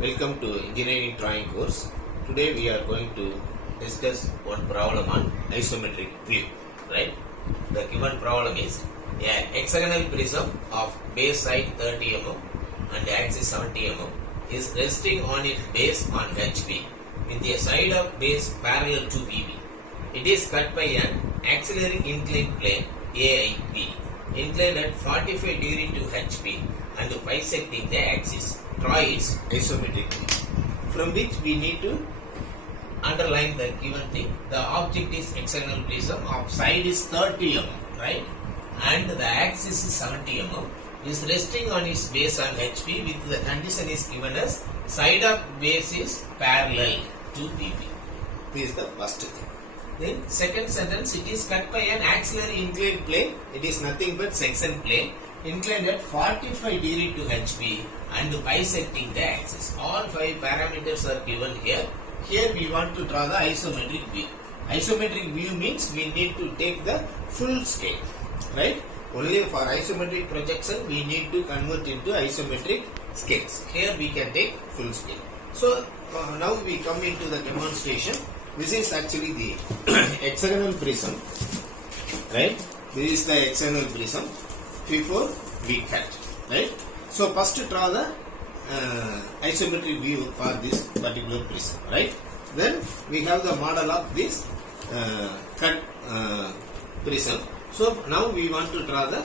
Welcome to engineering drawing course. Today we are going to discuss one problem on isometric view. Right? The given problem is a hexagonal prism of base side 30 mm and axis 70 mm is resting on its base on HP with a side of base parallel to BB. It is cut by an auxiliary inclined plane AIP inclined at 45 degree to HP and bisecting the axis. Draw its isometric view, from which we need to underline the given thing. The object is hexagonal prism of side is 30 mm, right? And the axis is 70 mm. Is resting on its base on HP with the condition is given as side of base is parallel to BB. This is the first thing. Then second sentence, it is cut by an auxiliary inclined plane. It is nothing but section plane inclined at 45 degree to HP and bisecting the axis. All 5 parameters are given here. Here we want to draw the isometric view. Isometric view means we need to take the full scale, right? Only for isometric projection we need to convert into isometric scales. Here we can take full scale. So now we come into the demonstration. This is actually the hexagonal prism, right? This is the hexagonal prism before we cut, right? So first draw the isometric view for this particular prism, right? Then we have the model of this cut prism. So now we want to draw the,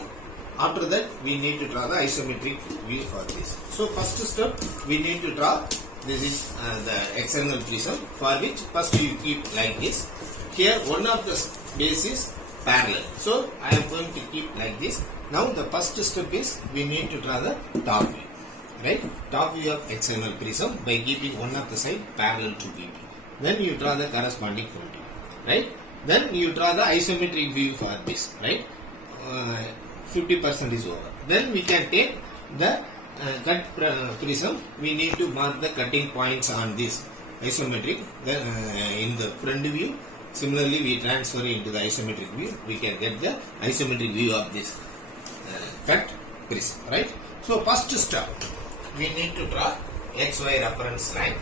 after that we need to draw the isometric view for this. So first step we need to draw, this is the hexagonal prism, for which first you keep like this. Here one of the base is parallel. So I am going to keep like this. Now the first step is we need to draw the top view, right? Top view of hexagonal prism by keeping one of the side parallel to BB. Then you draw the corresponding front view, right? Then you draw the isometric view for this, right? 50% is over. Then we can take the cut prism. We need to mark the cutting points on this isometric. Then in the front view, similarly we transfer into the isometric view. We can get the isometric view of this cut prism, right? So first step, we need to draw XY reference line.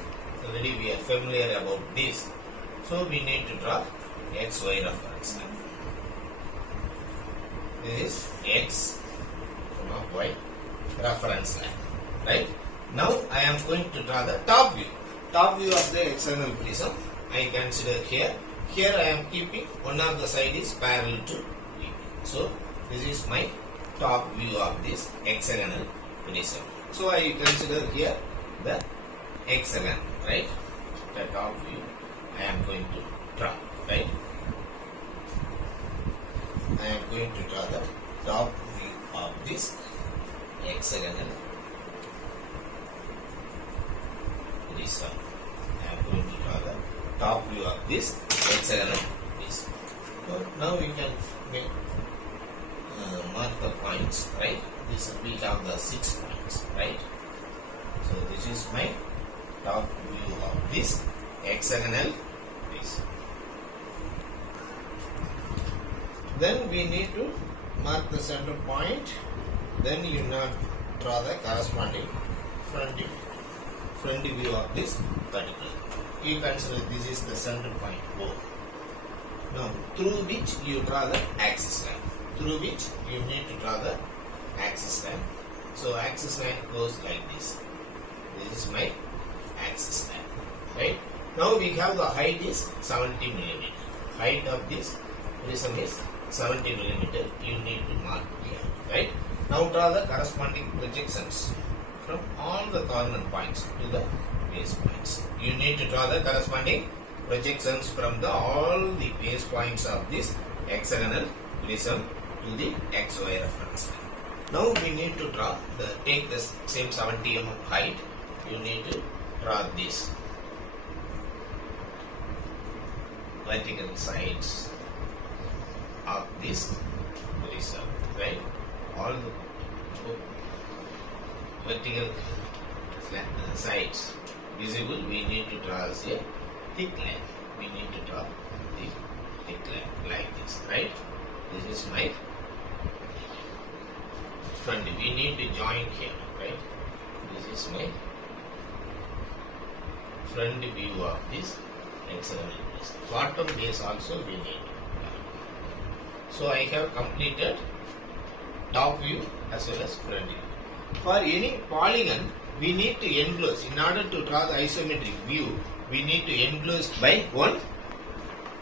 Already we are familiar about this. So we need to draw XY reference line. This is X, Y reference line, right? Now I am going to draw the top view. Top view of the hexagonal prism. I consider here. Here I am keeping one of the side is parallel to BB. So this is my top view of this hexagonal prism. So I consider here the hexagon, right? The top view I am going to draw, right? I am going to draw the top view of this hexagonal prism. I am going to draw the top view of this hexagonal prism. So now we can make mark the points, right? This we have the 6 points, right? So this is my top view of this hexagonal prism. Then we need to mark the center point. Then you now draw the corresponding front view of this particular. You consider this is the center point O. Now through which you draw the axis line. Through which you need to draw the axis line. So axis line goes like this. This is my axis line, right? Now we have the height is 70 millimeter. Height of this prism is 70 millimeter. You need to mark here, right? Now draw the corresponding projections from all the corner points to the base points. You need to draw the corresponding projections from all the base points of this hexagonal prism to the XY reference line. Now we need to draw take the same 70 mm height. You need to draw this vertical sides of this prism, right? All the vertical sides visible, we need to draw as a thick line. We need to draw the thick line like this, right? This is my front. We need to join here, right? This is my front view of this hexagonal prism. Bottom base also we need. So I have completed top view as well as front view. For any polygon, we need to enclose. In order to draw the isometric view, we need to enclose by one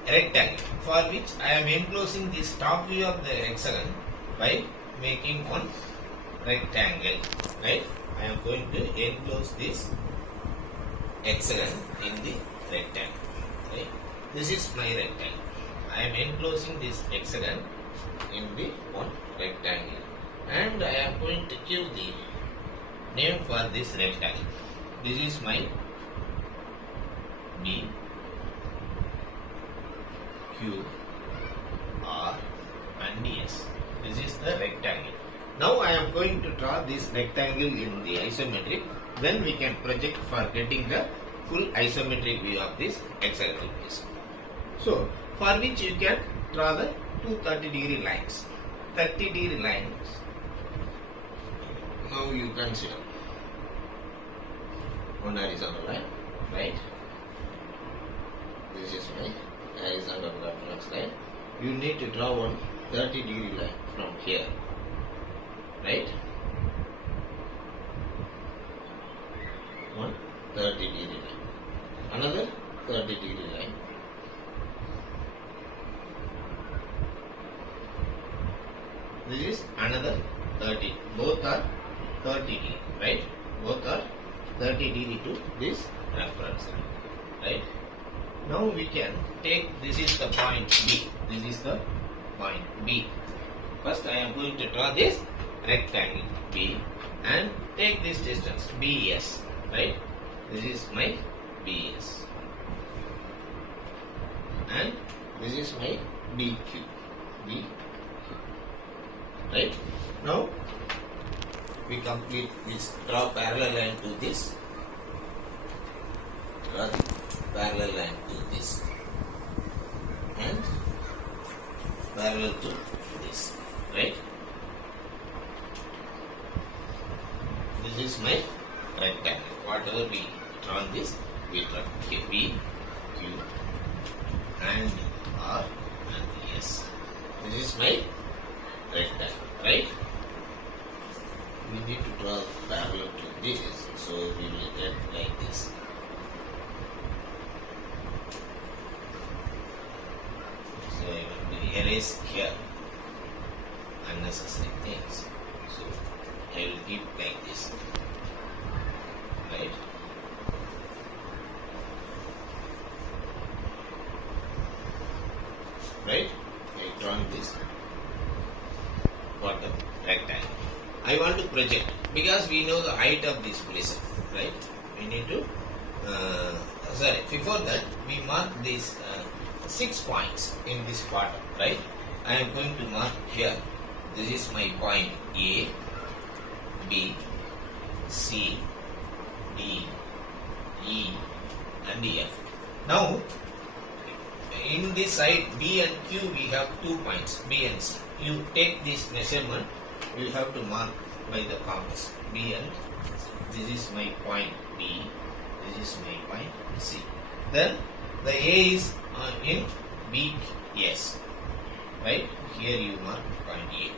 rectangle, for which I am enclosing this top view of the hexagon by making one rectangle. Right? I am going to enclose this hexagon in the rectangle. Right? This is my rectangle. I am enclosing this hexagon in the one rectangle, and I am going to give the name for this rectangle. This is my B, Q, R and S. This is the rectangle. Now I am going to draw this rectangle in the isometric. Then we can project for getting the full isometric view of this hexagonal prism. So for which you can draw the two 30-degree lines. 30-degree lines. Now you consider one horizontal line, right? This is my horizontal reference line. You need to draw one 30-degree line from here, right? One 30-degree line. Another 30-degree line. This is another 30. Both are 30 degree, right? Both are 30 degree to this reference line, right? Now we can take, this is the point B. This is the point B. First I am going to draw this rectangle B and take this distance BS, right? This is my BS. And this is my BQ. BQ. Right? Now we complete this, draw parallel line to this, draw the parallel line to this and parallel to this, right? This is my rectangle. Whatever we draw this, we draw B, Q and R and S. This is my rectangle, right? We need to draw parallel to this, so we will get like this. So I will erase here unnecessary things. So I will keep like this, right? Right? I drawn this bottom rectangle. I want to project, because we know the height of this prism, right? We need to, before that we mark these 6 points in this bottom, right? I am going to mark here. This is my point A, B, C, D, E and F. Now in this side B and Q we have 2 points, B and C. You take this measurement, you have to mark by the compass. B and this is my point B, this is my point C. Then the A is in BS, right? Here you mark point A.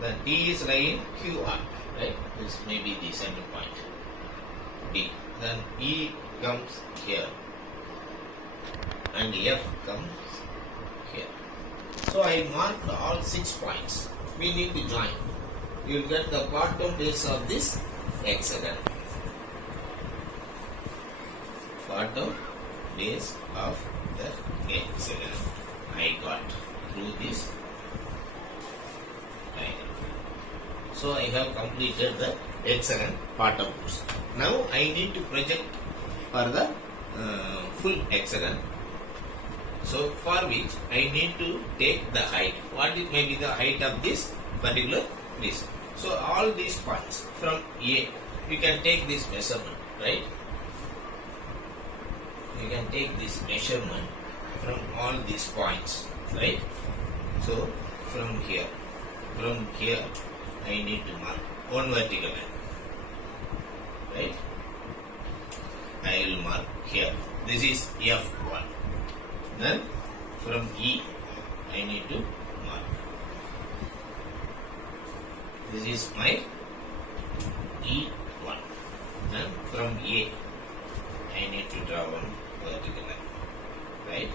Then D is lying QR, right? This may be the center point D. Then E comes here and F comes here. So I marked all 6 points. We need to join. You will get the bottom base of this hexagon. Bottom base of the hexagon I got through this line. So I have completed the hexagon bottom portion. Now I need to project for the full hexagon. So for which I need to take the height. What is maybe the height of this particular prism. So all these points from A, we can take this measurement, right? We can take this measurement from all these points, right? So from here I need to mark one vertical line, right? I will mark here. This is F1. Then from E I need to mark. This is my E1. Then from A I need to draw one vertical line. Right?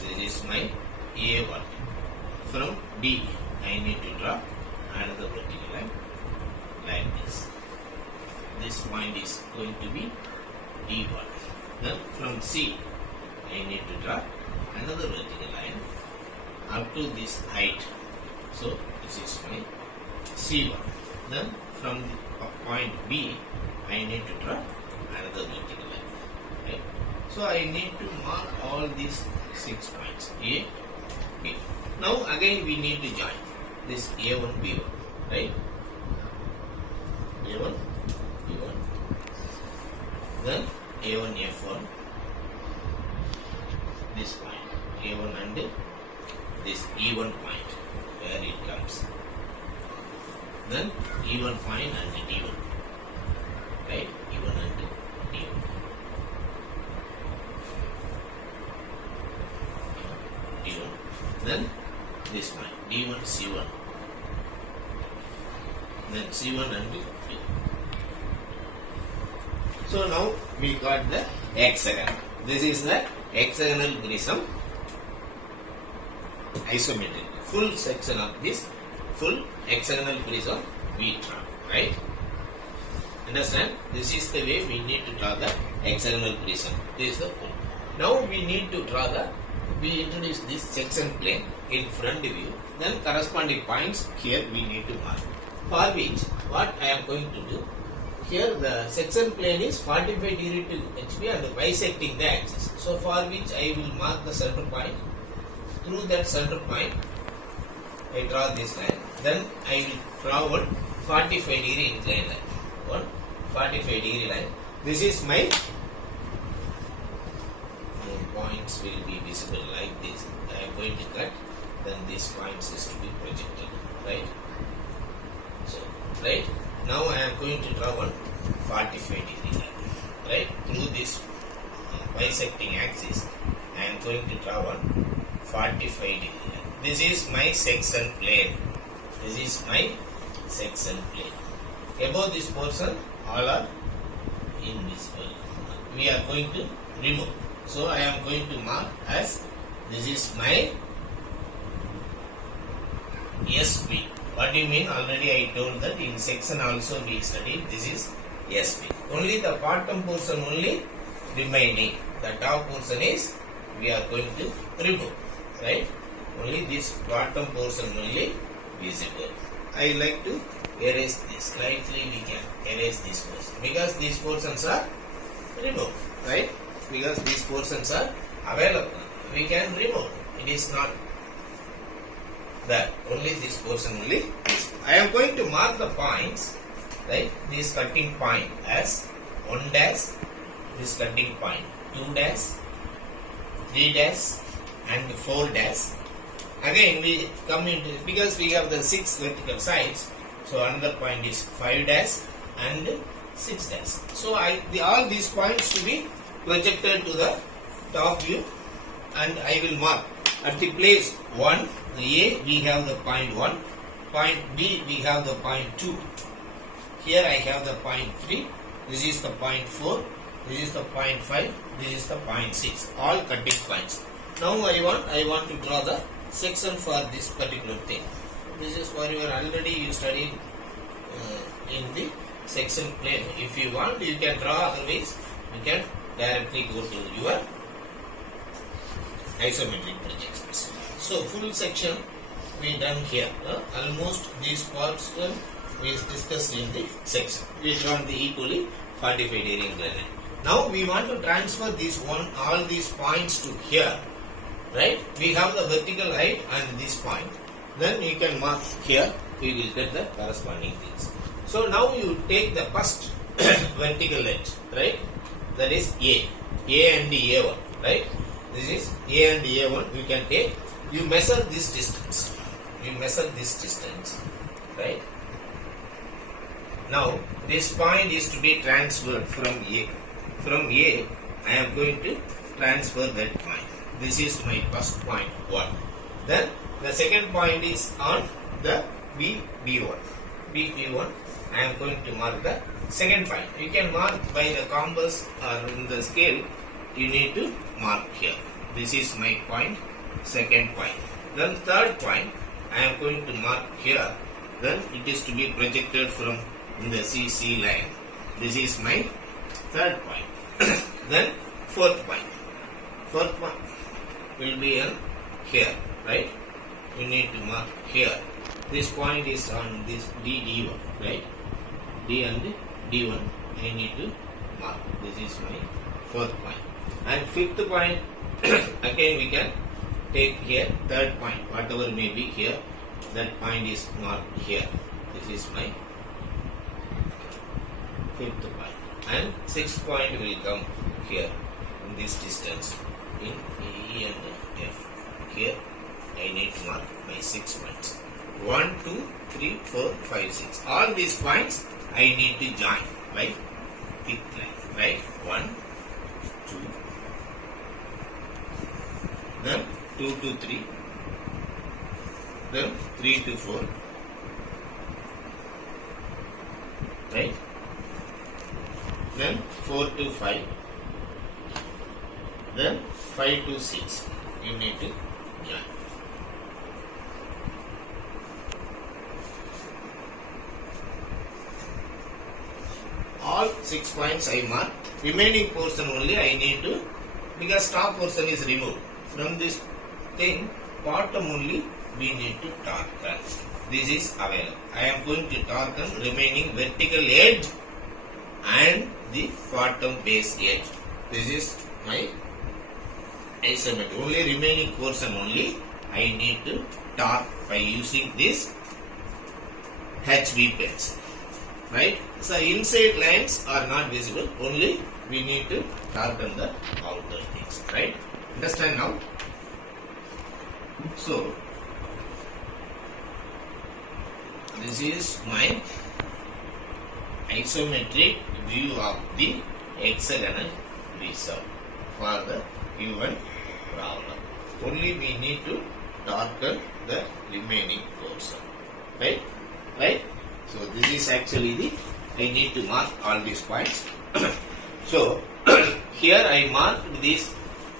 This is my A1. From B I need to draw another vertical line like this. This point is going to be D1. Then from C I need to draw another vertical line up to this height. So this is my C1. Then from the point B I need to draw another vertical line. Right? So I need to mark all these 6 points A, B. Now again we need to join this A1, B1. Right? A1, B1. Then A1, F1. This point A1 and this E1 point where it comes. Then E1 point and D1. Right? E1 and D1. D1. Then this point D1, C1. Then C1 and D. So now we got the hexagon. This is the hexagonal prism isometric. Full section of this full hexagonal prism we draw. Right? Understand? This is the way we need to draw the hexagonal prism. This is the full. Now we need to draw we introduce this section plane in front view. Then corresponding points here we need to mark. For which what I am going to do, here the section plane is 45 degree to HP and bisecting the axis. So for which I will mark the center point. Through that center point I draw this line. Then I will draw one 45 degree inclined line. One 45 degree line. This is my points will be visible like this. I am going to cut. Then these points is to be projected. Right? So, right? Now I am going to draw one 45 degree line. Right? Through this bisecting axis, I am going to draw one 45 degree line. This is my section plane. This is my section plane. Above this portion, all are invisible. We are going to remove. So I am going to mark as this is my SP. What do you mean? Already I told that in section also we studied this is SP. Only the bottom portion only remaining. The top portion is we are going to remove. Right? Only this bottom portion only visible. I like to erase this. Slightly we can erase this portion. Because these portions are removed. Right? Because these portions are available. We can remove. It is not there. Only this portion only. I am going to mark the points. Right? This cutting point as 1 dash. This cutting point 2 dash, 3 dash and 4 dash. Again we come into, because we have the 6 vertical sides. So another point is 5 dash and 6 dash. So all these points to be projected to the top view and I will mark at the place 1, A we have the point 1, point B we have the point 2, here I have the point 3, this is the point 4, this is the point 5, this is the point 6, all cutting points. Now I want to draw the section for this particular thing. This is for your already you studied in the section plane. If you want you can draw, otherwise you can directly go to your isometric projections. So full section we done here. Almost these parts we discussed in the section. We drawn the equally 45 degree inclined. Now we want to transfer all these points to here. Right? We have the vertical height and this point. Then you can mark here. We will get the corresponding things. So now you take the first vertical edge. Right? That is A and A1, right? This is A and A1. You can take. You measure this distance. Right? Now this point is to be transferred from A. From A, I am going to transfer that point. This is my first point 1. Then the second point is on the B1. B1, I am going to mark the second point. You can mark by the compass or in the scale. You need to mark here. This is my point, second point. Then third point, I am going to mark here. Then it is to be projected from the CC line. This is my third point. Then fourth point. Fourth point will be on here, right? You need to mark here. This point is on this D1, right? D and D1, I need to mark. This is my fourth point. And fifth point, again we can take here, third point, whatever may be here, that point is marked here. This is my fifth point. And sixth point will come here, in this distance, in E and F. Here, I need to mark my 6 points. 1, 2, 3, 4, 5, 6. All these points I need to join by thick line, right? 1, 2, then 2 to 3, then 3 to 4, right? Then 4 to 5, then 5 to 6. You need to join. All 6 points I mark. Remaining portion only I need to, because top portion is removed. From this thing, bottom only we need to darken. This is available. I am going to darken remaining vertical edge and the bottom base edge. This is my isometric. Only remaining portion only I need to dark by using this HV pens. Right? So inside lines are not visible. Only we need to darken the outer things. Right? Understand now? So this is my isometric view of the hexagonal prism for the given problem. Only we need to darken the remaining portion. Right? Right? So this is actually the, I need to mark all these points. So here I marked this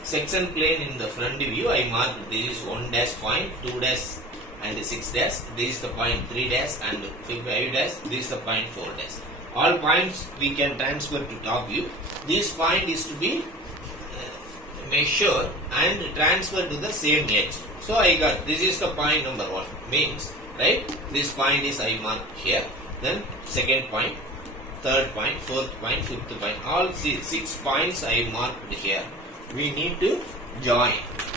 section plane in the front view. I marked this is 1 dash point, 2 dash and 6 dash. This is the point 3 dash and 5 dash. This is the point 4 dash. All points we can transfer to top view. This point is to be measured and transferred to the same edge. So I got, this is the point number 1. Means, right, this point is I mark here. Then second point, third point, fourth point, fifth point. All 6 points I marked here. We need to join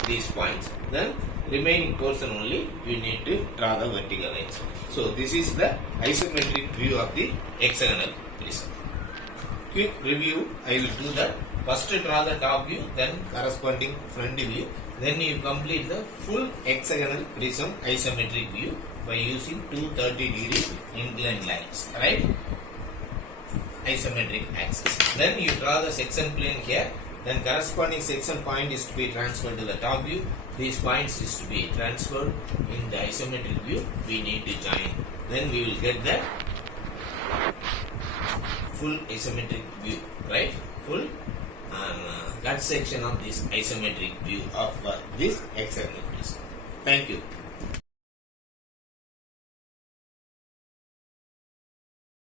these points. Then remaining portion only we need to draw the vertical lines. So this is the isometric view of the hexagonal prism. Quick review, I will do that. First draw the top view, then corresponding front view. Then you complete the full hexagonal prism isometric view by using 230-degree inclined lines. Right? Isometric axis. Then you draw the section plane here. Then corresponding section point is to be transferred to the top view. These points is to be transferred in the isometric view. We need to join. Then we will get the full isometric view. Right? Full cut section of this isometric view of this hexagonal prism. Thank you.